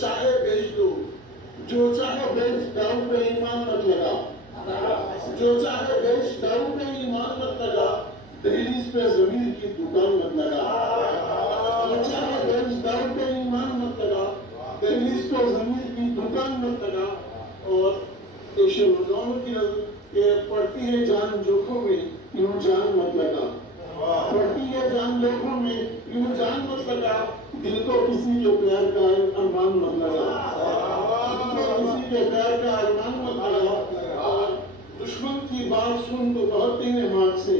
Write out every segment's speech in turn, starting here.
چاہے بیچ دو، جو چاہے بیچ، دارو پہ ایمان مت لگا، جو چاہے بیچ، دارو پہ ایمان مت لگا، دہلیز پہ ضمیر کی دکان مت لگا، جو چاہے بیچ، دارو پہ ایمان مت لگا، دہلیز پہ ضمیر کی دکان مت لگا، اور شہزادوں کی پڑتی ہے جان جوکھوں میں یوں جان مت لگا، پڑتی ہے جان لوگوں میں یوں جان مت لگا، دل کو کسی کے پیار کا ارمان مت لگا، دل کو کسی کے پیار کا ارمان مت لگا، اور دشمن کی بات سن تو بہت ہی نعمت سے،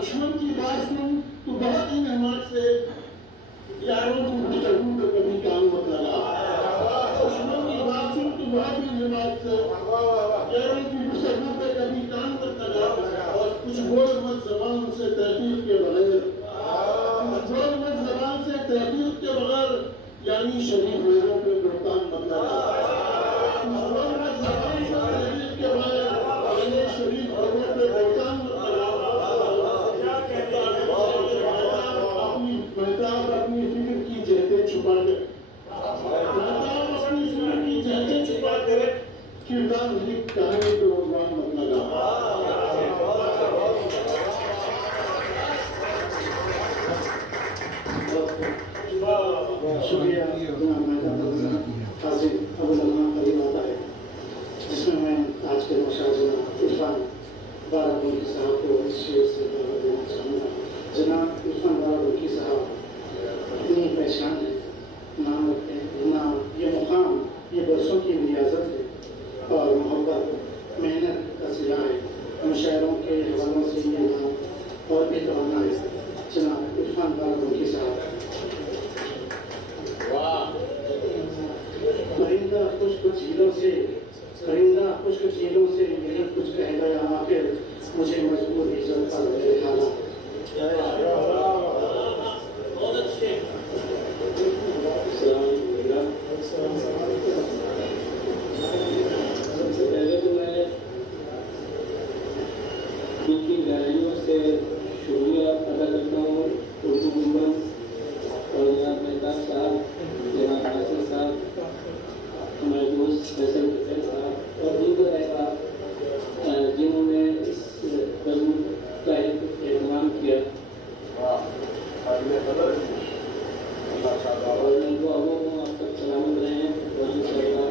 دشمن کی بات سن تو بہت ہی نعمت سے، یاروں تم گفتگو پہ کبھی کام مت لگا، دشمن کی بات سن تو بہت ہی نعمت سے، یاروں کی گفتگو پہ کبھی کام مت لگا، اور کچھ بول مت زبان سے تحقیق کے بغیر، کچھ بول مت زبان سے تحقیق کے بغیر، یعنی شریف لوگوں پہ بہتان مت لگا، کچھ بول مت زبان سے تحقیق کے بغیر، یعنی شریف لوگوں پہ بہتان مت لگا، اپنی محتاب اپنی فکر کی جہتیں چھپا کر، محتاب اپنی فکر کی جہتیں چھپا کر، کردار لکھ کہانی پہ عنوان مت لگا۔ شکریہ حاضر ابو العلماء قریب آتا ہے، جس میں میں آج کے مشاہد جناب عرفان بارابنکی صاحب کو اس شعر سے دعوت دینا چاہوں گا۔ جناب عرفان بارابنکی صاحب اپنی پہچان ہے، نام رکھتے ہیں، نام یہ مقام یہ برسوں کی ریاضت ہے اور محبت محنت کا سلا ہے، ہم شاعروں کے حوالوں سے یہ نام اور بھی توانا ہے۔ جناب عرفان بارابنکی صاحب۔ پرندہ خشک جھیلوں سے، پرندہ خشک جھیلوں سے یہی کچھ کہہ گیا، آخر مجھے مجبور ہجرت پر بیٹھانا۔ سب سے پہلے تو میں ان کی گالیوں سے شکریہ ادا کرتا ہوں، اردو گنبد اور جناب مہتاب صاحب، جناب ناصر صاحب، ہمارے دوست فیصل صاحب اور دیگر احباب جنہوں نے اس بزم کا اہتمام کیا، اور میں دعا ہوں آپ سب سلامت رہیں اور انشاءاللہ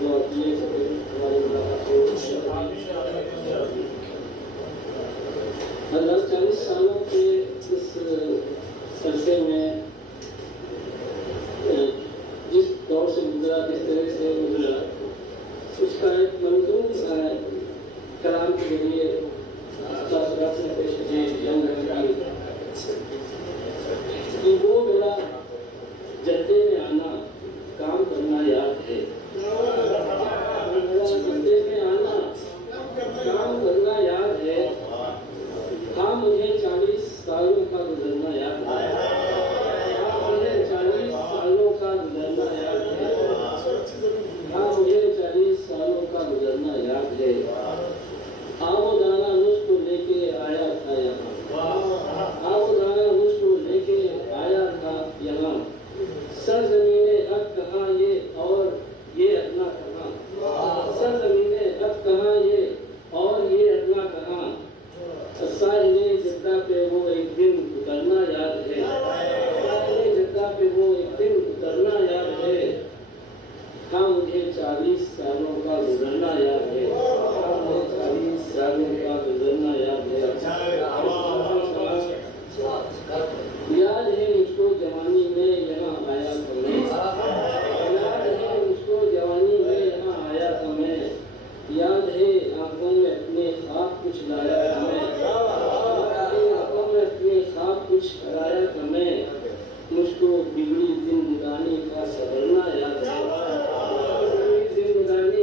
دعا کیے ہماری ملاقات ہو۔ 40 سالوں کے اس عرصے میں جس دور سے گزرا، جس طرح سے گزرا، اس کا ایک منظوم کلام کے ذریعے تاثرات سے پیش کیے جنگ کہ وہ میرا جدے میں آنا کام کرنا یاد ہے، میرا جدے میں آنا کام کرنا یاد ہے، ہاں مجھے 40 سالوں کا گزرنا یاد ہے، ہاں مجھے 40 سالوں کا گزرنا یاد ہے، ہاں مجھے 40 سالوں کا گزرنا یاد ہے، آب و دانہ مجھ کو لے کے آیا تھا یہاں، آب و دانہ مجھ کو لے کے آیا تھا یہاں، سرزمین حق کہاں یہ اور یہ ادنا کہاں، سرزمین حق کہاں یہ اور یہ ادنا کہاں، ساحل جدہ پہ وہ ایک دن اترنا یاد ہے، ساحل جدہ پہ وہ ایک دن اترنا یاد ہے، ہاں مجھے 40 سالوں کا گزرنا یاد ہے، ہاں مجھے 40 سالوں کا گزرنا یاد ہے، یاد ہے مجھ کو جوانی میں یہاں آیا تھا میں، یاد ہے مجھ کو جوانی میں یہاں آیا تھا میں، یاد ہے آنکھوں میں اپنے خواب کچھ لایا تھا میں، یاد ہے آنکھوں میں اپنے خواب کچھ کرایا تھا میں، مجھ کو بگڑی زندگانی کا سنورنا یاد ہے، بگڑی زندگانی